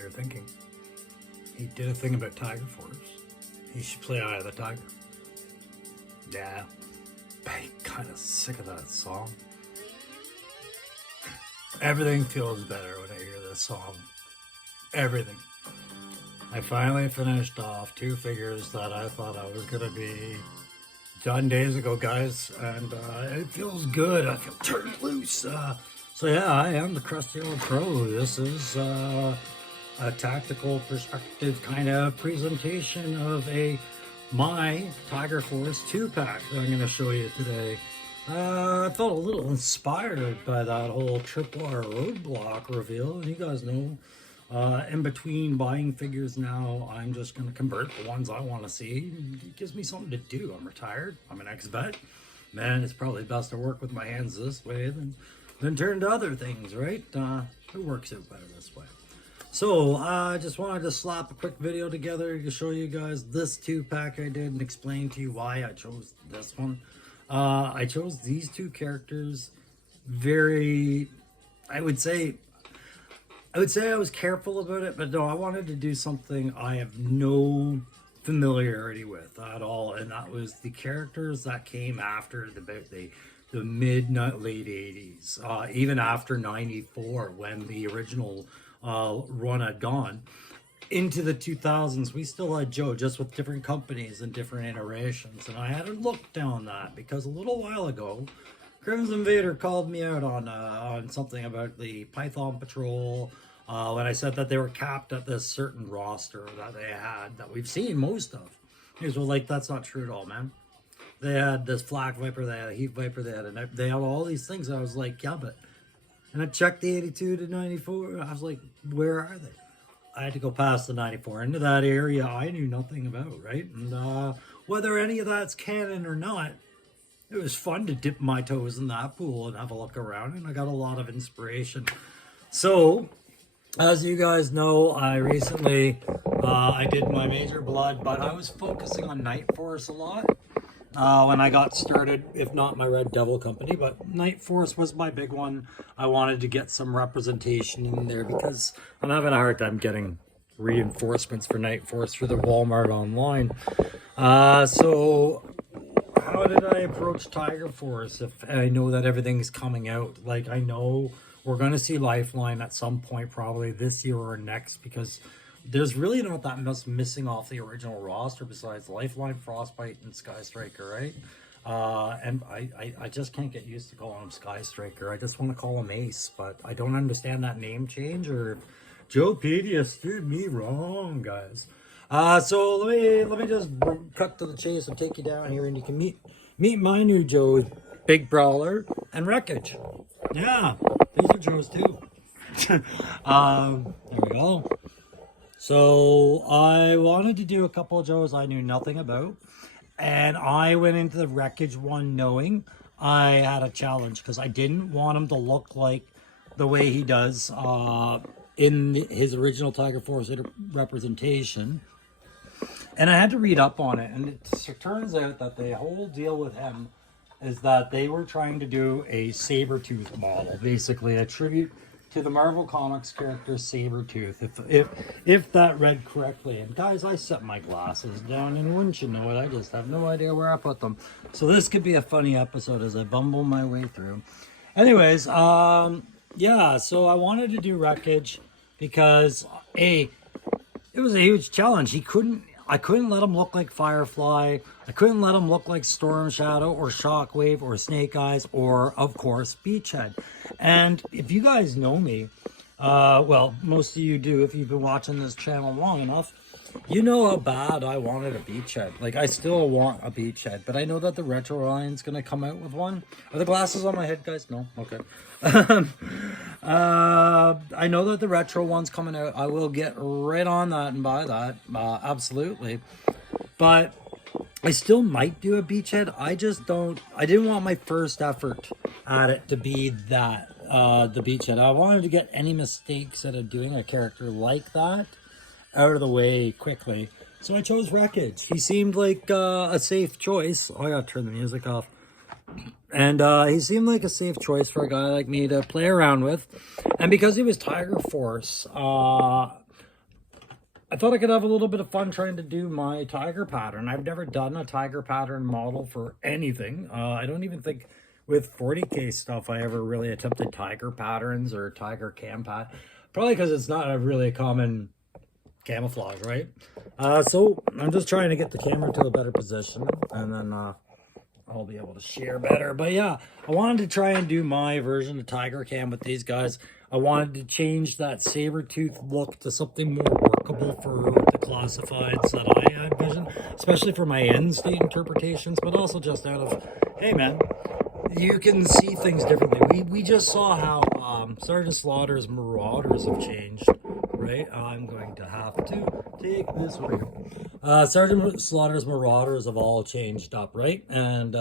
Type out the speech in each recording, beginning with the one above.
you're thinking. He did a thing about Tiger Force. He should play Eye of the Tiger. Yeah, I'm kind of sick of that song. Everything feels better when I hear this song. Everything. I finally finished off 2 figures that I thought I was going to be done days ago, guys, and it feels good. I feel turned loose. So yeah, I am the Crusty Old Pro. This is a tactical perspective kind of presentation of my Tiger Force 2-pack that I'm going to show you today. I felt a little inspired by that whole Tripwire Roadblock reveal, and you guys know, in between buying figures now, I'm just going to convert the ones I want to see. It gives me something to do. I'm retired. I'm an ex-vet. Man, it's probably best to work with my hands this way than turn to other things, right? It works out better this way. So I just wanted to slap a quick video together to show you guys this 2-pack I did and explain to you why I chose this one. I chose these 2 characters very, I would say I was careful about it, but no, I wanted to do something I have no familiarity with at all, and that was the characters that came after the mid-late 80s, even after 94, when the original run had gone. Into the 2000s, we still had Joe, just with different companies and different iterations, and I had to look down that because a little while ago, Crimson Vader called me out on something about the Python Patrol when I said that they were capped at this certain roster that they had that we've seen most of. He was like, that's not true at all, man. They had this Flak Viper, they had a Heat Viper, they had all these things. And I was like, yeah, but... And I checked the 82 to 94. I was like, where are they? I had to go past the 94 into that area I knew nothing about, right? And whether any of that's canon or not, it was fun to dip my toes in that pool and have a look around, and I got a lot of inspiration. So, as you guys know, I recently, I did my Major Blood, but I was focusing on Night Force a lot when I got started, if not my Red Devil company, but Night Force was my big one. I wanted to get some representation in there because I'm having a hard time getting reinforcements for Night Force for the Walmart online. So how did I approach Tiger Force if I know that everything's coming out? Like, I know we're going to see Lifeline at some point, probably this year or next, because there's really not that much missing off the original roster besides Lifeline, Frostbite, and Sky Striker, right? And I just can't get used to calling him Sky Striker. I just want to call him Ace, but I don't understand that name change, or Joepedia steered me wrong, guys. So let me just cut to the chase and take you down here, and you can meet my new Joe, Big Brawler and Wreckage. Yeah, these are Joe's too. There we go. So I wanted to do a couple of Joes I knew nothing about, and I went into the Wreckage one knowing I had a challenge because I didn't want him to look like the way he does in his original Tiger Force representation. And I had to read up on it, and it turns out that the whole deal with him is that they were trying to do a Sabretooth model, basically a tribute to the Marvel Comics character Sabretooth, if that read correctly. And guys, I set my glasses down, and wouldn't you know it, I just have no idea where I put them. So this could be a funny episode as I bumble my way through. Anyways, yeah, so I wanted to do Wreckage because it was a huge challenge. I couldn't let him look like Firefly. I couldn't let him look like Storm Shadow or Shockwave or Snake Eyes or, of course, Beachhead. And if you guys know me, well, most of you do if you've been watching this channel long enough, you know how bad I wanted a Beachhead. Like, I still want a Beachhead, but I know that the Retro line's going to come out with one. Are the glasses on my head, guys? No? Okay. I know that the Retro one's coming out. I will get right on that and buy that. Absolutely. But I still might do a Beachhead. I didn't want my first effort at it to be that, the Beachhead. I wanted to get any mistakes out of doing a character like that out of the way quickly. So I chose Wreckage. He seemed like a safe choice. Oh, I gotta turn the music off. And he seemed like a safe choice for a guy like me to play around with. And because he was Tiger Force, I thought I could have a little bit of fun trying to do my tiger pattern. I've never done a tiger pattern model for anything. I don't even think with 40K stuff I ever really attempted tiger patterns or tiger cam pat. Probably because it's not a really common camouflage, right? So I'm just trying to get the camera to a better position, and then I'll be able to share better. But yeah, I wanted to try and do my version of tiger cam with these guys. I wanted to change that saber tooth look to something more workable for the classifieds that I had vision, especially for my end state interpretations, but also just out of, hey man, you can see things differently. We just saw how Sergeant Slaughter's Marauders have changed, right? I'm going to have to take this way. Sergeant Slaughter's Marauders have all changed up, right? And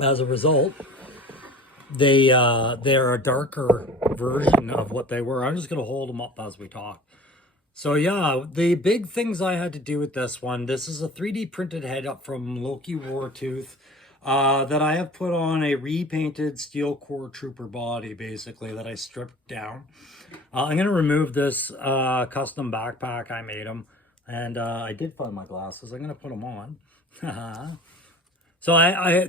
as a result, they're a darker version of what they were. I'm just going to hold them up as we talk. So yeah, the big things I had to do with this one, this is a 3D printed head up from Loki Wartooth that I have put on a repainted steel core trooper body, basically, that I stripped down. I'm going to remove this custom backpack I made him, and I did find my glasses. I'm going to put them on. So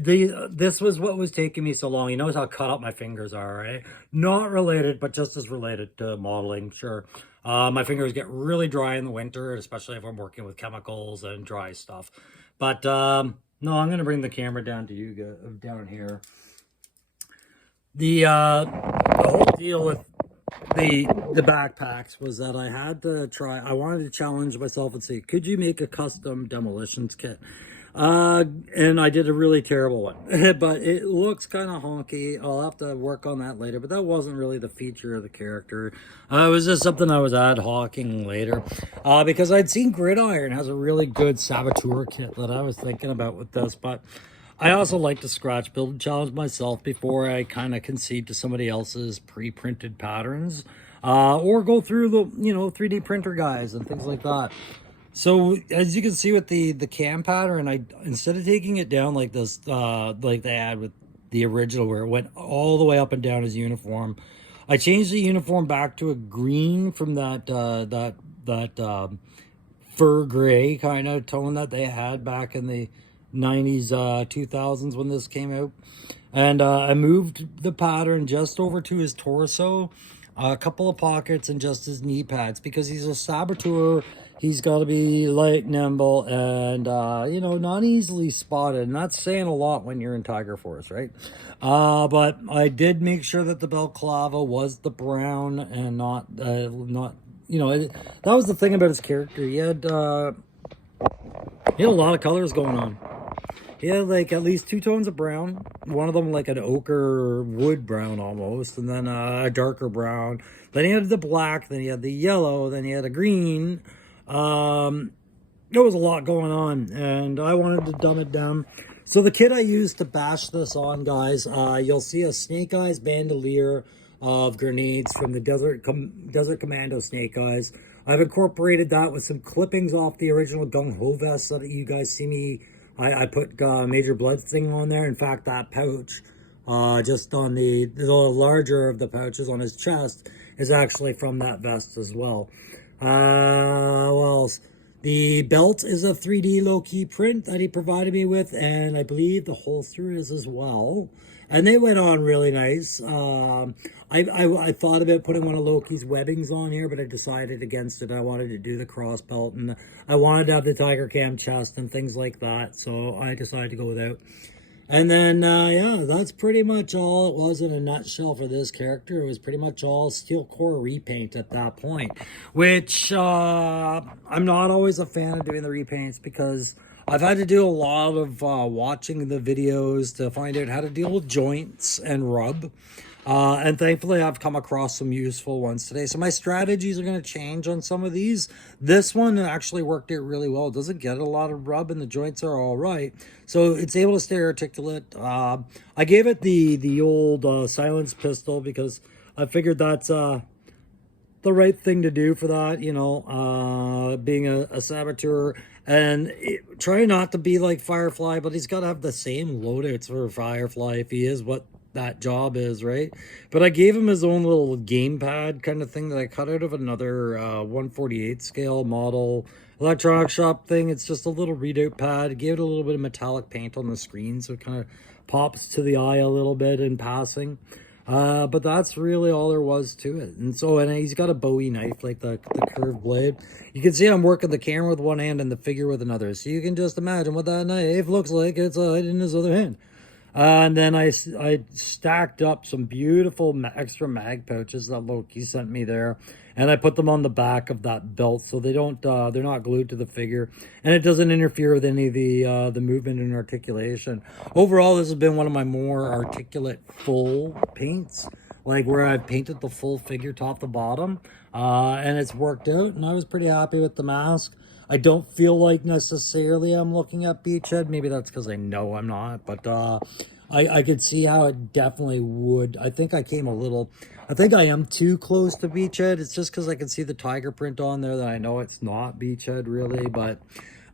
this was what was taking me so long. You notice how cut up my fingers are, right? Not related, but just as related to modeling, sure. My fingers get really dry in the winter, especially if I'm working with chemicals and dry stuff. But no, I'm going to bring the camera down to you guys, down here. The whole deal with the backpacks was that I had to try. I wanted to challenge myself and say, could you make a custom demolitions kit? And I did a really terrible one, but it looks kind of honky. I'll have to work on that later, but that wasn't really the feature of the character. It was just something I was ad hocing later, because I'd seen Gridiron has a really good saboteur kit that I was thinking about with this, but I also like to scratch build and challenge myself before I kind of concede to somebody else's pre-printed patterns, or go through the, 3D printer guys and things like that. So as you can see with the cam pattern, I, instead of taking it down like this, like they had with the original where it went all the way up and down his uniform, I changed the uniform back to a green from that fur gray kind of tone that they had back in the 90s, 2000s when this came out. And I moved the pattern just over to his torso, a couple of pockets, and just his knee pads, because he's a saboteur. He's got to be light, nimble, and, not easily spotted. And that's saying a lot when you're in Tiger Force, right? But I did make sure that the balaclava was the brown and not, that was the thing about his character. He had a lot of colors going on. He had like at least 2 tones of brown. One of them like an ochre wood brown almost, and then a darker brown. Then he had the black, then he had the yellow, then he had a green. There was a lot going on, and I wanted to dumb it down. So the kit I used to bash this on, guys, you'll see a Snake Eyes bandolier of grenades from the Desert Commando Snake Eyes. I've incorporated that with some clippings off the original Gung Ho vest so that you guys see me. I put Major Blood thing on there. In fact, that pouch, just on the larger of the pouches on his chest, is actually from that vest as well. Well, the belt is a 3D low-key print that he provided me with, and I believe the holster is as well. And they went on really nice. I thought about putting one of Loki's webbings on here, but I decided against it. I wanted to do the cross belt, and I wanted to have the Tiger Cam chest and things like that, so I decided to go without. And then, yeah, that's pretty much all it was in a nutshell for this character. It was pretty much all steel core repaint at that point, which I'm not always a fan of doing the repaints because I've had to do a lot of watching the videos to find out how to deal with joints and rub. And thankfully I've come across some useful ones today. So my strategies are going to change on some of these. This one actually worked out really well. It doesn't get a lot of rub and the joints are all right. So it's able to stay articulate. I gave it the old silence pistol because I figured that's the right thing to do for that, being a saboteur. And try not to be like Firefly, but he's got to have the same loadouts for Firefly if he is what that job is, right? But I gave him his own little gamepad kind of thing that I cut out of another 1/48 scale model electronic shop thing. It's just a little readout pad. Gave it a little bit of metallic paint on the screen, so it kind of pops to the eye a little bit in passing. But that's really all there was to it. And so, and he's got a Bowie knife, like the curved blade. You can see I'm working the camera with one hand and the figure with another. So you can just imagine what that knife looks like. It's in his other hand. And then I stacked up some beautiful extra mag pouches that Loki sent me there. And I put them on the back of that belt so they don't, they're not glued to the figure. And it doesn't interfere with any of the movement and articulation. Overall, this has been one of my more articulate full paints. Like where I've painted the full figure top to bottom. And it's worked out and I was pretty happy with the mask. I don't feel like necessarily I'm looking at Beachhead. Maybe that's because I know I'm not. But I could see how it definitely would. I think I came a little... I think I am too close to Beachhead. It's just because I can see the tiger print on there that I know it's not Beachhead really. But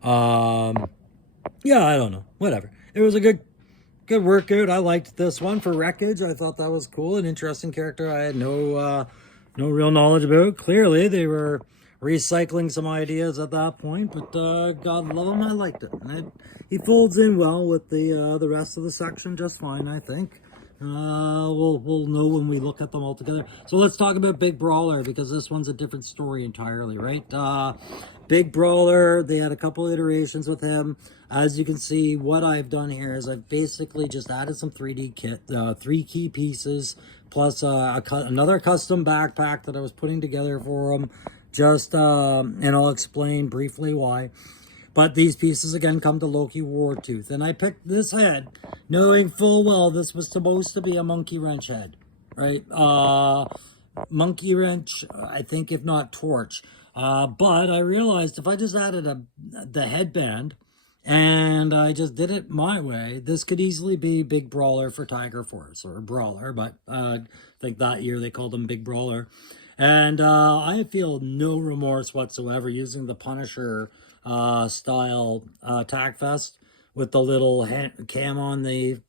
yeah, I don't know. Whatever. It was a good workout. I liked this one for Wreckage. I thought that was cool. An interesting character I had no real knowledge about. Clearly, they were recycling some ideas at that point, but God love him, I liked it. And he folds in well with the rest of the section just fine, I think. We'll know when we look at them all together. So let's talk about Big Brawler, because this one's a different story entirely, right? Big Brawler, they had a couple iterations with him. As you can see, what I've done here is I've basically just added some 3D kit, 3 key pieces, plus another custom backpack that I was putting together for him. Just, and I'll explain briefly why. But these pieces, again, come to Loki Wartooth. And I picked this head, knowing full well this was supposed to be a monkey wrench head, right? Monkey wrench, I think, if not torch. But I realized if I just added the headband and I just did it my way, this could easily be Big Brawler for Tiger Force, or Brawler. But I think that year they called him Big Brawler. And I feel no remorse whatsoever using the Punisher style tack vest with the little cam on the...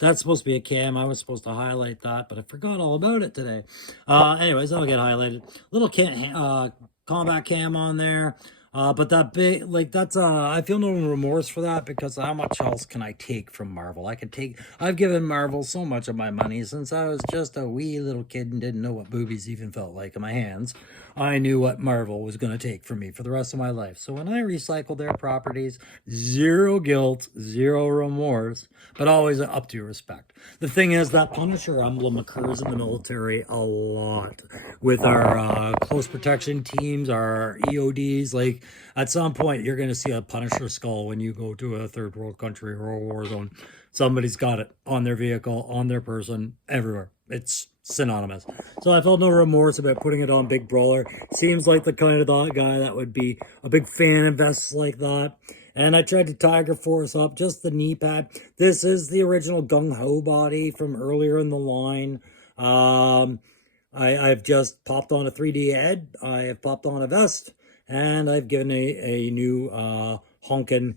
That's supposed to be a cam. I was supposed to highlight that, but I forgot all about it today. Anyways, that'll get highlighted. Little combat cam on there. But that big, like, that's, I feel no remorse for that, because how much else can I take from Marvel? I've given Marvel so much of my money since I was just a wee little kid and didn't know what boobies even felt like in my hands. I knew what Marvel was going to take from me for the rest of my life. So when I recycle their properties, zero guilt, zero remorse, but always up to respect. The thing is, that Punisher emblem occurs in the military a lot with our close protection teams, our EODs. Like, at some point, you're going to see a Punisher skull when you go to a third world country or a war zone. Somebody's got it on their vehicle, on their person, everywhere. It's synonymous. So I felt no remorse about putting it on Big Brawler. Seems like the kind of guy that would be a big fan of vests like that. And I tried to Tiger Force up just the knee pad. This is the original Gung Ho body from earlier in the line. I've just popped on a 3D head. I have popped on a vest. And I've given a new honkin'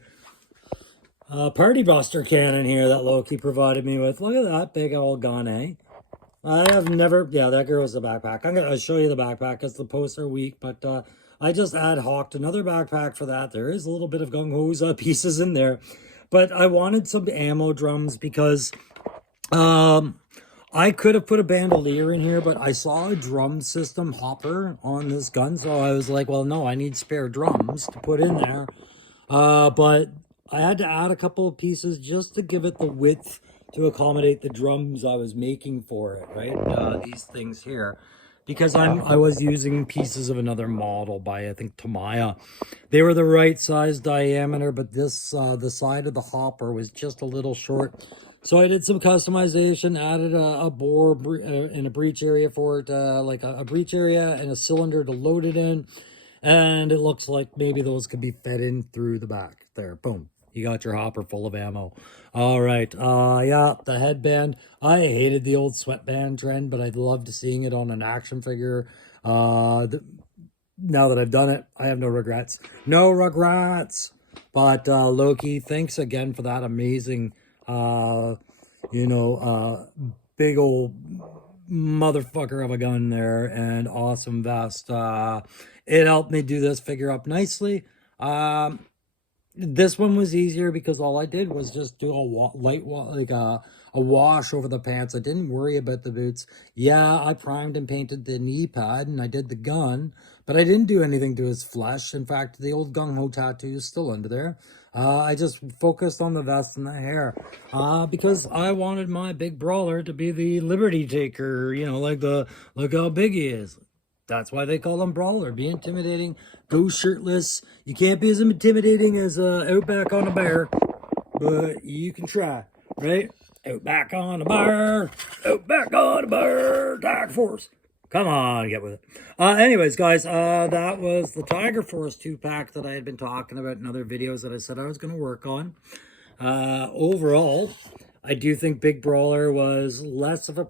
Party Buster cannon here that Loki provided me with. Look at that big old gun, eh? I have never... Yeah, that girl's the backpack. I'm going to show you the backpack. It's the poster week, but I just ad hoc'd another backpack for that. There is a little bit of Gung Ho's pieces in there. But I wanted some ammo drums because I could have put a bandolier in here, but I saw a drum system hopper on this gun. So I was like, well, no, I need spare drums to put in there. But I had to add a couple of pieces just to give it the width to accommodate the drums I was making for it, right? These things here. Because I was using pieces of another model by, I think, Tamaya. They were the right size diameter, but this, the side of the hopper was just a little short. So I did some customization, added a bore in a breech area for it, like a breech area and a cylinder to load it in. And it looks like maybe those could be fed in through the back. There, boom. You got your hopper full of ammo. All right. Yeah, the headband. I hated the old sweatband trend, but I loved seeing it on an action figure. Now that I've done it, I have no regrets. No regrets. But Loki, thanks again for that amazing, big old motherfucker of a gun there, and awesome vest. It helped me do this figure up nicely. This one was easier because all I did was just do a wash over the pants. I didn't worry about the boots. Yeah, I primed and painted the knee pad and I did the gun, but I didn't do anything to his flesh. In fact, the old gung-ho tattoo is still under there. I just focused on the vest and the hair because I wanted my big brawler to be the liberty taker, you know, look how big he is. That's why they call him Brawler. Be intimidating. Go shirtless. You can't be as intimidating as Outback on a Bear, but you can try, right? Outback on a Bear. Outback on a Bear. Tiger Force. Come on, get with it. Anyways, guys, that was the Tiger Force 2-pack that I had been talking about in other videos that I said I was going to work on. Overall, I do think Big Brawler was less of a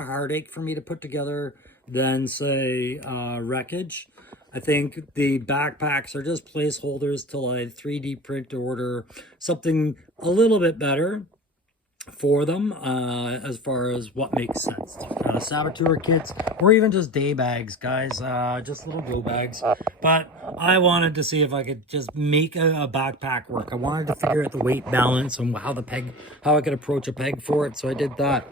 heartache for me to put together than, say, Wreckage. I think the backpacks are just placeholders till I 3D print to order something a little bit better for them as far as what makes sense. Saboteur kits or even just day bags, guys, just little go bags. But I wanted to see if I could just make a backpack work. I wanted to figure out the weight balance and how I could approach a peg for it, so I did that.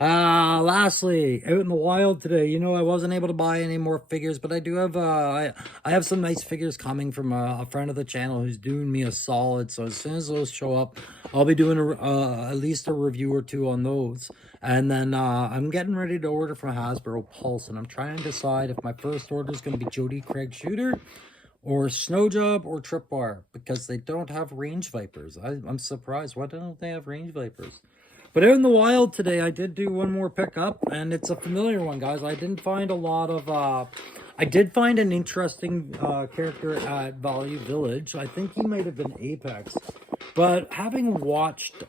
Lastly, out in the wild today, you know, I wasn't able to buy any more figures, but I do have I have some nice figures coming from a friend of the channel who's doing me a solid. So as soon as those show up, I'll be doing at least a review or two on those. And then I'm getting ready to order from Hasbro Pulse, and I'm trying to decide if my first order is going to be Jody Craig Shooter or Snow Job or Tripwire, because they don't have range vipers. I'm surprised. Why don't they have range vipers? But out in the wild today, I did do one more pickup, and it's a familiar one, guys. I didn't find a lot of... I did find an interesting character at Value Village. I think he might have been Apex. But having watched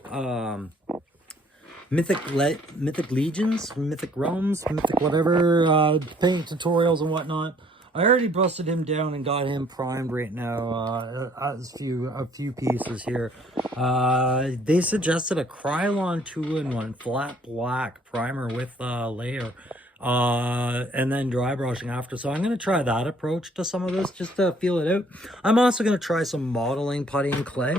Mythic Legions, Mythic Realms, Mythic whatever, paint tutorials and whatnot, I already busted him down and got him primed right now. A few pieces here. They suggested a Krylon 2-in-1 flat black primer with layer, and then dry brushing after. So I'm going to try that approach to some of this just to feel it out. I'm also going to try some modeling putty and clay.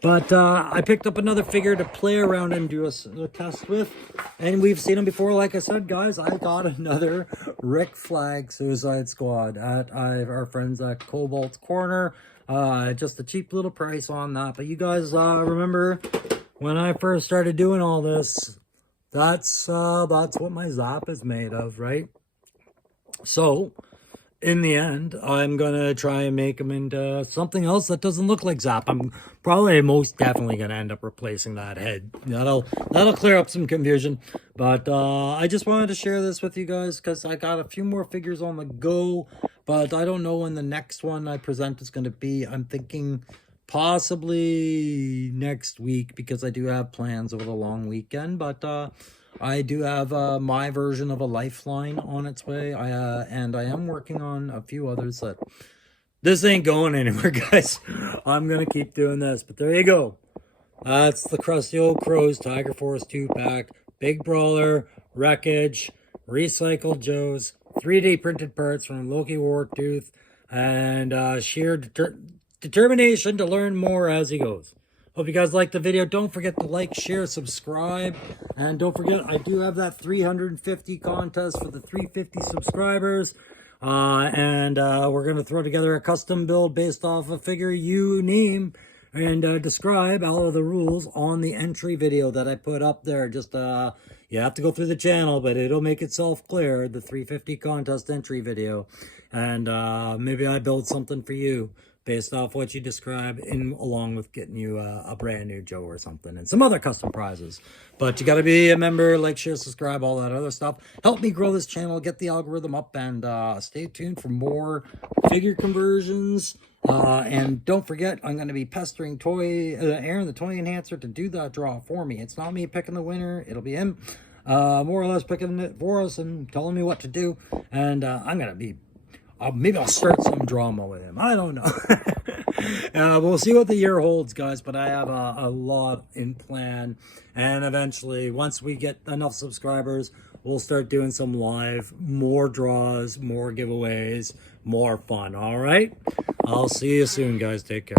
But I picked up another figure to play around and do a test with. And we've seen him before. Like I said, guys, I got another Rick Flag Suicide Squad at our friends at Cobalt's Corner. Just a cheap little price on that. But you guys remember when I first started doing all this, that's what my Zap is made of, right? So... in the end, I'm going to try and make them into something else that doesn't look like Zap. I'm probably most definitely going to end up replacing that head. That'll clear up some confusion. But I just wanted to share this with you guys because I got a few more figures on the go. But I don't know when the next one I present is going to be. I'm thinking possibly next week because I do have plans over the long weekend. But... I do have my version of a Lifeline on its way, and I am working on a few others that... This ain't going anywhere, guys. I'm going to keep doing this, but there you go. That's the Crusty Old Crows Tiger Force 2-pack, Big Brawler, Wreckage, Recycled Joes, 3D printed parts from Loki Wartooth, and sheer determination to learn more as he goes. Hope you guys liked the video. Don't forget to like, share, subscribe. And don't forget, I do have that 350 contest for the 350 subscribers. And we're going to throw together a custom build based off a figure you name and describe all of the rules on the entry video that I put up there. Just, you have to go through the channel, but it'll make itself clear, the 350 contest entry video. And maybe I build something for you based off what you describe, along with getting you a brand new Joe or something, and some other custom prizes. But you got to be a member, like, share, subscribe, all that other stuff. Help me grow this channel, get the algorithm up, and stay tuned for more figure conversions. And don't forget, I'm going to be pestering Aaron, the toy enhancer, to do that draw for me. It's not me picking the winner, it'll be him, more or less picking it for us and telling me what to do. And I'm going to be... maybe I'll start some drama with him. I don't know. We'll see what the year holds, guys, but I have a lot in plan. And eventually, once we get enough subscribers, we'll start doing some live, more draws, more giveaways, more fun. All right? I'll see you soon, guys. Take care.